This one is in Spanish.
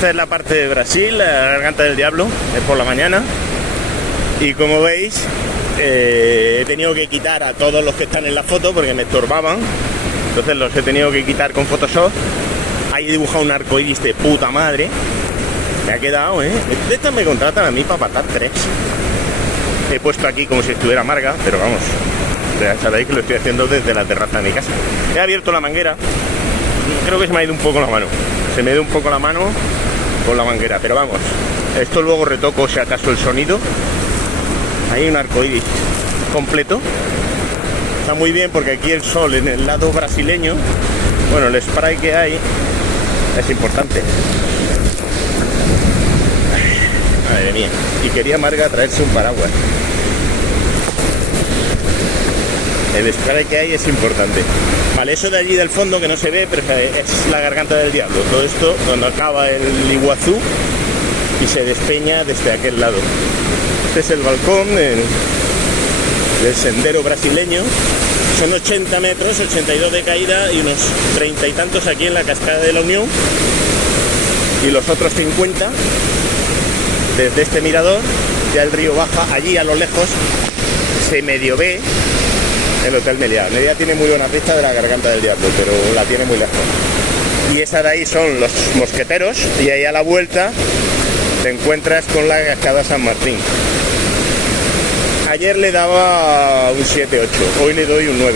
Esta es la parte de Brasil, la Garganta del Diablo, es por la mañana. Y como veis, he tenido que quitar a todos los que están en la foto porque me estorbaban. Entonces los he tenido que quitar con Photoshop. Ahí he dibujado un arcoiris de puta madre. Me ha quedado, ¿eh? De estas me contratan a mí para patar 3. He puesto aquí como si estuviera amarga, pero vamos, ya sabéis que lo estoy haciendo desde la terraza de mi casa. He abierto la manguera. Creo que se me ha ido un poco la mano. Se me ha ido un poco la mano con la manguera, pero vamos. Esto luego retoco si acaso el sonido. Hay un arcoíris completo. Está muy bien porque aquí el sol en el lado brasileño, bueno, el spray que hay es importante. Madre mía. Y quería Marga traerse un paraguas. El spray que hay es importante. Vale, eso de allí del fondo que no se ve, pero es la Garganta del Diablo. Todo esto donde acaba el Iguazú y se despeña desde aquel lado. Este es el balcón del sendero brasileño. Son 80 metros, 82 de caída y unos 30 y tantos aquí en la Cascada de la Unión. Y los otros 50 desde este mirador. Ya el río baja allí a lo lejos. Se medio ve el Hotel Meliá. Meliá tiene muy buena vista de la Garganta del Diablo, pero la tiene muy lejos. Y esa de ahí son los Mosqueteros. Y ahí a la vuelta te encuentras con la Cascada San Martín. Ayer le daba un 7-8, hoy le doy un 9-10.